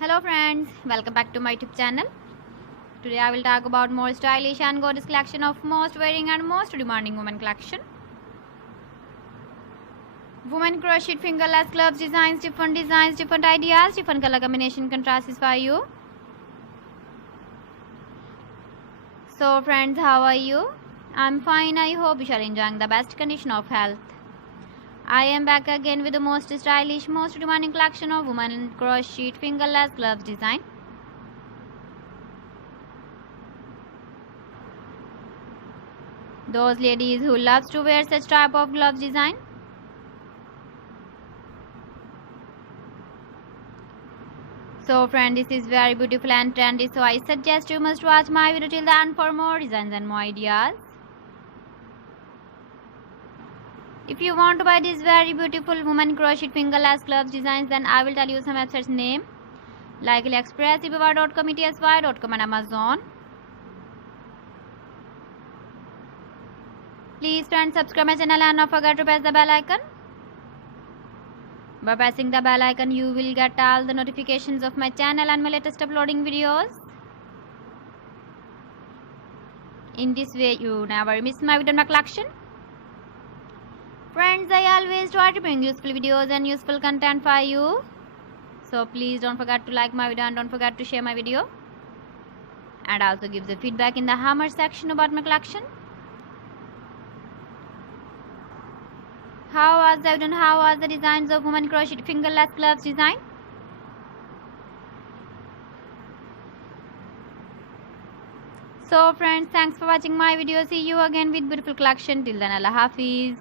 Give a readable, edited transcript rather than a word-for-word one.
Hello friends, welcome back to my YouTube channel. Today I will talk about more stylish and gorgeous collection of most wearing and most demanding women collection. Women crochet fingerless gloves designs, different ideas, different color combination contrasts for you. So friends, how are you? I'm fine. I hope you are enjoying the best condition of health. I am back again with the most stylish, most demanding collection of women crochet fingerless gloves design. Those ladies who loves to wear such type of gloves design. So friend, this is very beautiful and trendy, so I suggest you must watch my video till the end for more designs and more ideas. If you want to buy these very beautiful women crochet fingerless gloves designs, then I will tell you some websites name like AliExpress, eBay.com, ETSY.com and Amazon. Please friends, subscribe my channel and not forget to press the bell icon. By pressing the bell icon, you will get all the notifications of my channel and my latest uploading videos. In this way, you never miss my video collection. Friends, I always try to bring useful videos and useful content for you. So please don't forget to like my video and don't forget to share my video. And also give the feedback in the hammer section about my collection. How was the video and how was the designs of women crochet fingerless gloves design? So friends, thanks for watching my video. See you again with beautiful collection. Till then, Allah Hafiz.